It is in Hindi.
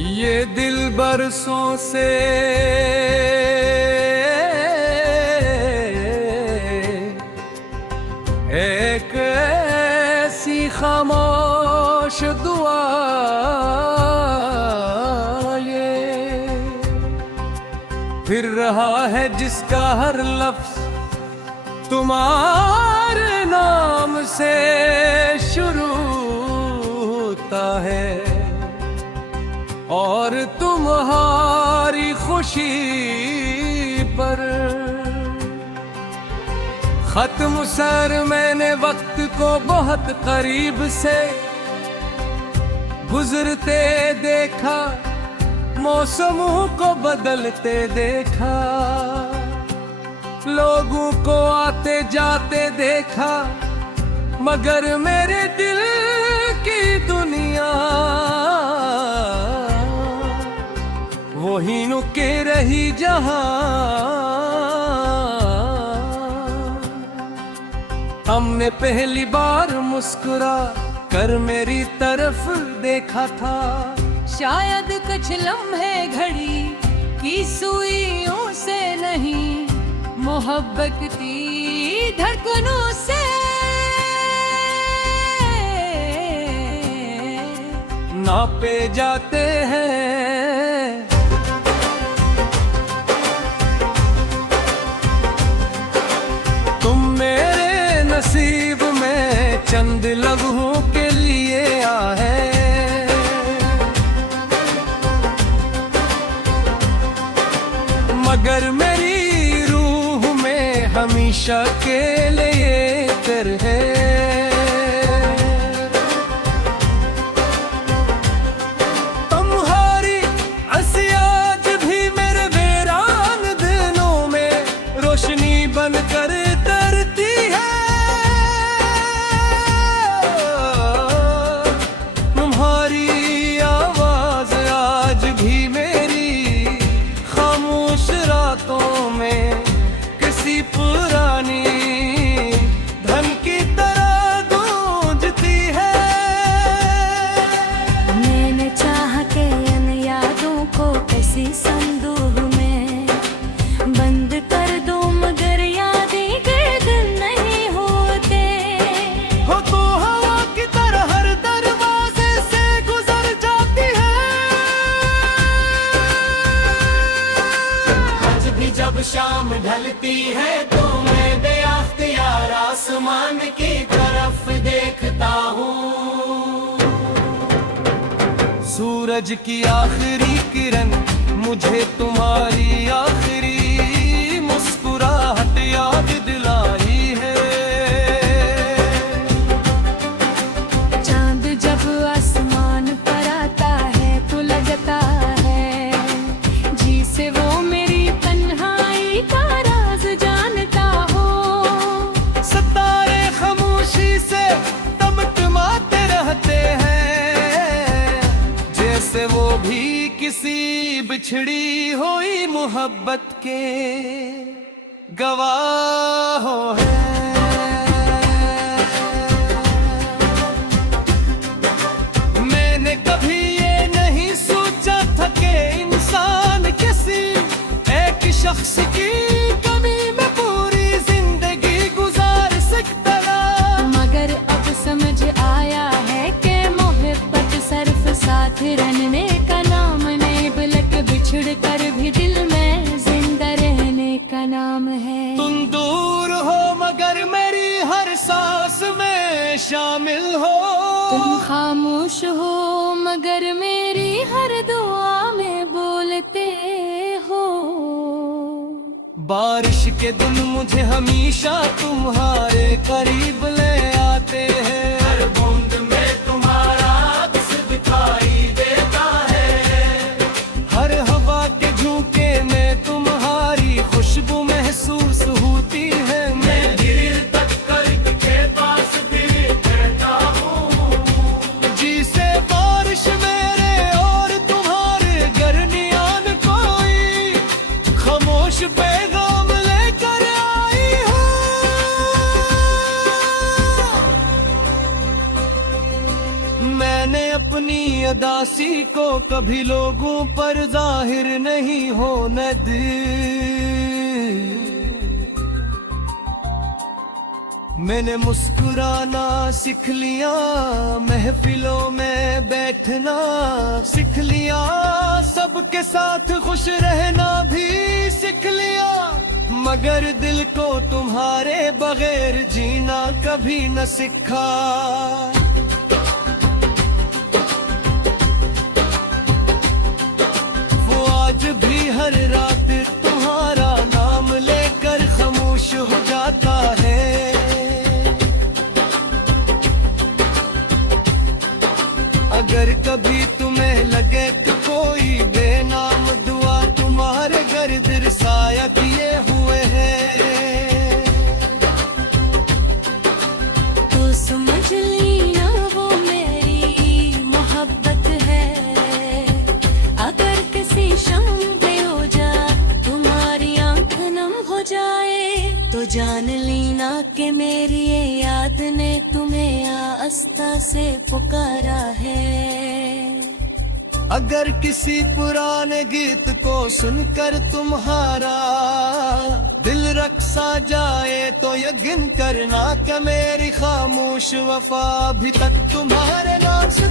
ये दिल बरसों से एक ऐसी खामोश दुआ ये फिर रहा है जिसका हर लफ्ज तुम्हारे नाम से शुरू होता है और तुम्हारी खुशी पर खत्म सर मैंने वक्त को बहुत करीब से गुजरते देखा, मौसमों को बदलते देखा, लोगों को आते जाते देखा, मगर मेरे दिल की दुनिया वही नुके रही जहां हमने पहली बार मुस्कुरा कर मेरी तरफ देखा था। शायद कुछ लम्हे घड़ी की सुइयों से नहीं, मोहब्बत की धड़कनों से नापे जाते हैं। तुम मेरे नसीब में चंद लम्हों के लिए आए, मगर मेरी रूह में हमेशा के लिए कर है। तुम्हारी हंसी आज भी मेरे वीरान दिनों में रोशनी बनकर तरती है। तुम्हारी आवाज आज भी मेरी खामोश रातों में किसी पुरानी धन की तरह गूंजती है। मैंने चाह के इन यादों को किसी संदूक में बंद कर दूं, मगर यादें गर्दन नहीं होते। हो तो हवा की तरह हर दरवाजे से गुजर जाती है। आज भी जब शाम ढलती है तो मैं बेअख्तियार आसमान की तरफ देखता हूँ। सूरज की आखिरी किरण मुझे तुम्हारी आखिरी मुस्कुराहट याद दिलाई है। चांद जब आसमान पर आता है तो लगता है जिसे वो मेरी तन्हाई का राज जानता हो। सितारे खामोशी से तमतमाते रहते हैं, जैसे वो भी किसी बिछड़ी हुई मोहब्बत के गवाह हैं। मैंने कभी ये नहीं सोचा था कि इंसान किसी एक शख्स की कमी में पूरी जिंदगी गुजार सकता है। मगर अब समझ आया है कि मोहब्बत सिर्फ साथ रहने का नाम नहीं, बल्कि बिछड़ कर भी दिल में जिंदा रहने का नाम है। तुम दूर हो मगर मेरी हर सांस में शामिल हो। तुम खामोश हो मगर मेरी हर दुआ में बोलते हो। बारिश के दिन मुझे हमेशा तुम्हारे करीब ले आते हैं। हर बूंद में तुम्हारा अक्स दिखाई देता है। हर हवा के झोंके में तुम्हारी खुशबू महसूस होती है। मैं गिर तक कर के पास भी रहता हूँ। जी से बारिश मेरे और तुम्हारे दरमियान कोई खामोश पैगाम लेकर आई हो। मैं मैंने अपनी अदासी को कभी लोगों पर जाहिर नहीं होने दी। मैंने मुस्कुराना सीख लिया, महफिलों में बैठना सीख लिया, सबके साथ खुश रहना भी सीख लिया, मगर दिल को तुम्हारे बगैर जीना कभी न सीखा। वो आज भी हर रात तुम्हारा नाम लेकर खामोश हो जाता है। अगर कभी तुम्हें लगे कि कोई बेनाम दुआ तुम्हारे घर दिरसाया किए हुए है, तो समझ लेना वो मेरी मोहब्बत है। अगर किसी शाम पे हो जा तुम्हारी आंख नम हो जाए, तो जान लेना कि मेरी ये याद ने तुम्हें आस्था से पुकारा है। अगर किसी पुराने गीत को सुनकर तुम्हारा दिल रक्सा जाए, तो यकीन करना कि मेरी खामोश वफा अभी तक तुम्हारे नाम से